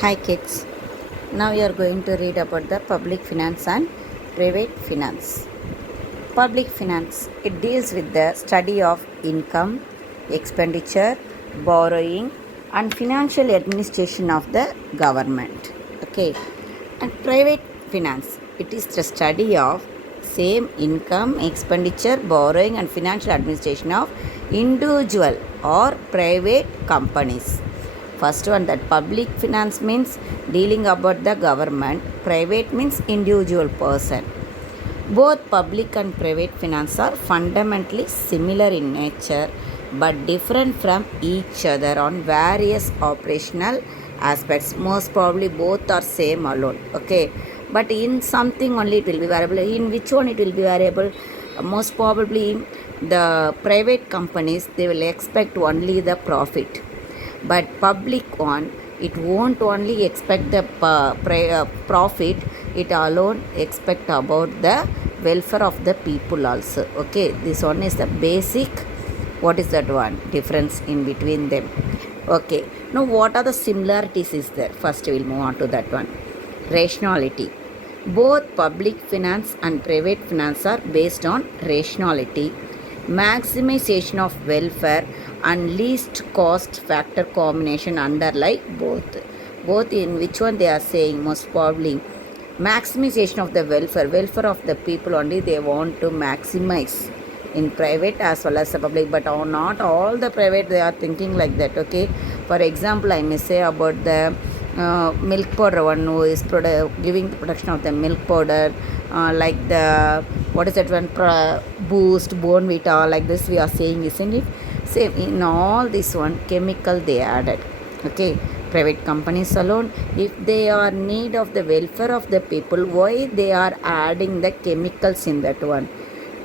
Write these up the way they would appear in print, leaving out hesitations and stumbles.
Hi kids. Now you are going to read about the public finance and private finance. Public finance, it deals with the study of income, expenditure, borrowing and financial administration of the government. Okay. And private finance, it is the study of same income, expenditure, borrowing and financial administration of individual or private companies. First one, that public finance means dealing about the government, private means individual person. Both public and private finance are fundamentally similar in nature but different from each other on various operational aspects. Most probably both are same alone. Okay. But in something only it will be variable. In which one it will be variable? Most probably the private companies, they will expect only the profit, but public one, it won't only expect the profit, it alone expect about the welfare of the people also. Okay, this one is the basic. What is that one difference in between them? Okay, now what are the similarities is there? First we'll move on to that one. Rationality. Both public finance and private finance are based on rationality, maximization of welfare and least cost factor combination underlie both. Both in which one they are saying? Most probably maximization of the welfare of the people only they want to maximize in private as well as the public, but not all the private they are thinking like that. Okay, for example, I may say about the milk powder one who is giving the production of the milk powder, like the what is that one, boost, Bonvita, like this we are saying, isn't it? Same in all this one, chemical they added. Okay, private companies alone, if they are need of the welfare of the people, why they are adding the chemicals in that one?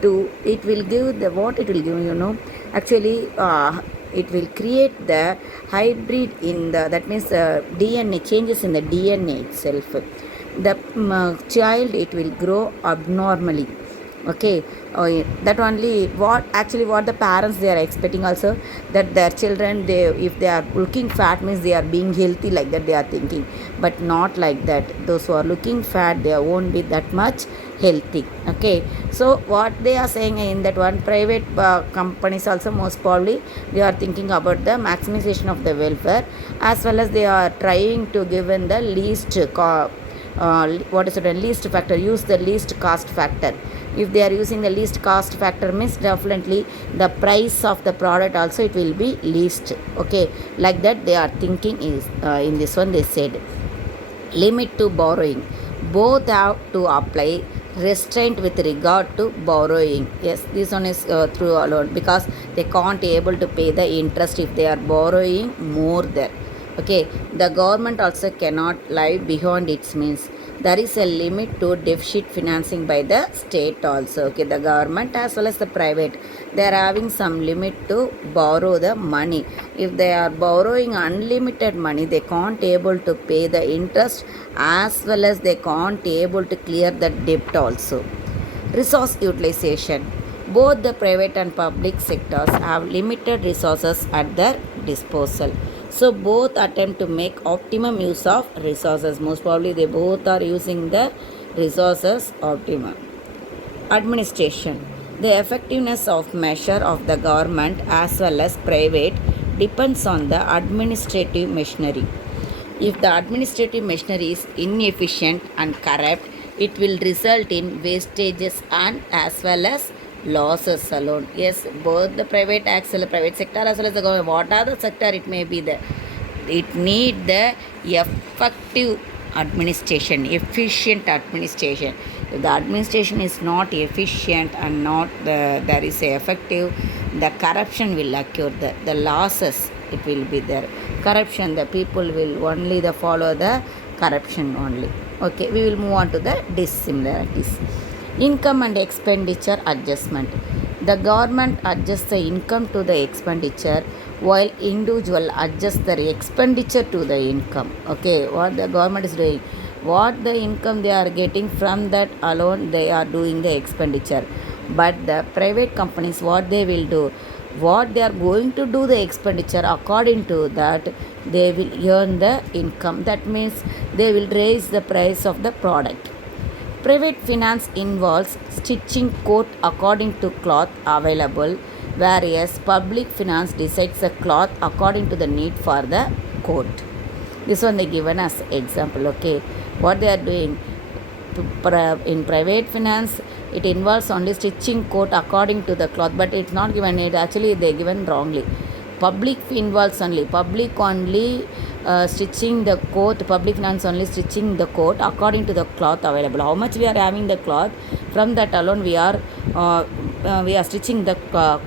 To it will give the what it will give, actually it will create the hybrid in the, that means DNA changes in the DNA itself. The child, it will grow abnormally. Okay, that only what actually what the parents they are expecting also, that their children, they if they are looking fat means they are being healthy, like that they are thinking, but not like that. Those who are looking fat, they won't be that much healthy. Okay, so what they are saying in that one, private companies also most probably they are thinking about the maximization of the welfare, as well as they are trying to give in the least what is it, a least factor, use the least cost factor. If they are using the least cost factor means definitely the price of the product also it will be least. Okay, like that they are thinking is in this one they said. Limit to borrowing, both have to apply restraint with regard to borrowing. Yes, this one is true alone, because they can't able to pay the interest if they are borrowing more there. Okay, the government also cannot lie beyond its means. There is a limit to deficit financing by the state also. Okay, the government as well as the private, they are having some limit to borrow the money. If they are borrowing unlimited money, they can't able to pay the interest, as well as they can't able to clear the debt also. Resource utilization. Both the private and public sectors have limited resources at their disposal. So both attempt to make optimum use of resources. Most probably they both are using the resources optimum. Administration. The effectiveness of measure of the government as well as private depends on the administrative machinery. If the administrative machinery is inefficient and corrupt, it will result in wastages and as well as losses alone. Yes, both the private private sector as well as the government, what are the sector it may be there, it need the effective administration, efficient administration. If the administration is not efficient and not there is a effective, the corruption will occur, the losses it will be there. Corruption, the people will only the follow the corruption only. Okay, we will move on to the dissimilarities. Income and expenditure adjustment. The government adjusts the income to the expenditure, while individual adjusts the expenditure to the income. Okay, what the government is doing, what the income they are getting, from that alone they are doing the expenditure. But the private companies, what they will do, what they are going to do the expenditure, according to that they will earn the income. That means they will raise the price of the product. Private finance involves stitching coat according to cloth available, whereas public finance decides the cloth according to the need for the coat. This one they given as example. Okay, what they are doing in private finance, it involves only stitching coat according to the cloth, but it's not given. It actually they given wrongly. Public involves public only stitching the coat. Public finance only stitching the coat according to the cloth available. How much we are having the cloth, from that alone we are stitching the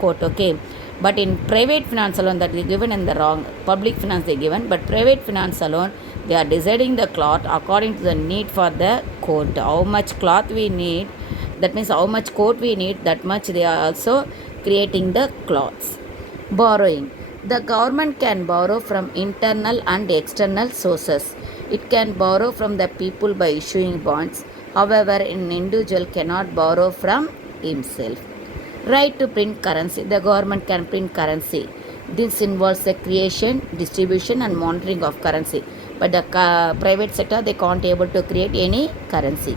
coat. Okay, but in private finance alone, that is given in the wrong. Public finance they given, but private finance alone they are deciding the cloth according to the need for the coat. How much cloth we need, that means how much coat we need, that much they are also creating the cloths. Borrowing. The government can borrow from internal and external sources. It can borrow from the people by issuing bonds. However, an individual cannot borrow from himself. Right to print currency. The government can print currency. This involves the creation, distribution and monitoring of currency. But the private sector, they can't able to create any currency.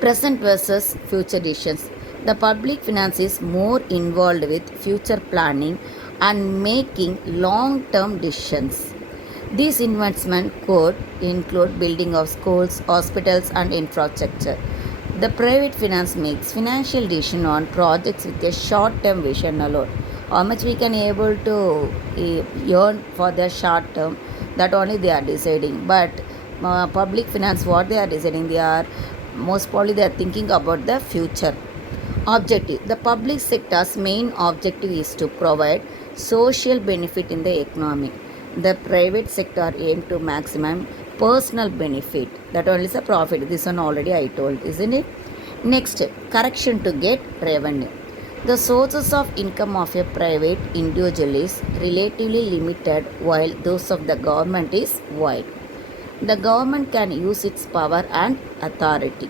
Present versus future decisions. The public finance is more involved with future planning and making long-term decisions. These investments could include building of schools, hospitals and infrastructure. The private finance makes financial decision on projects with a short-term vision alone. How much we can able to earn for the short term, that only they are deciding. But public finance, what they are deciding, they are most probably they are thinking about the future. Objective. The public sector's main objective is to provide social benefit in the economy. The private sector aim to maximum personal benefit. That only is a profit. This one already I told, isn't it? Next, correction to get revenue. The sources of income of a private individual is relatively limited, while those of the government is wide. The government can use its power and authority.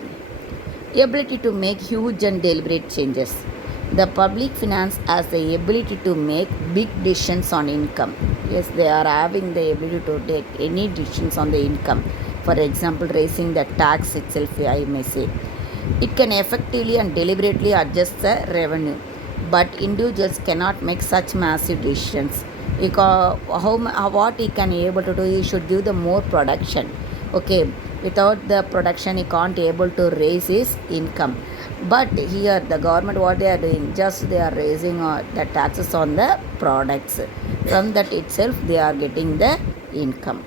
Ability to make huge and deliberate changes. The public finance has the ability to make big decisions on income. Yes, they are having the ability to take any decisions on the income. For example, raising the tax itself, I may say. It can effectively and deliberately adjust the revenue, but individuals cannot make such massive decisions. What he can able to do, he should give the more production. Okay, without the production he can't able to raise his income. But here the government, what they are doing, just they are raising the taxes on the products. From that itself they are getting the income.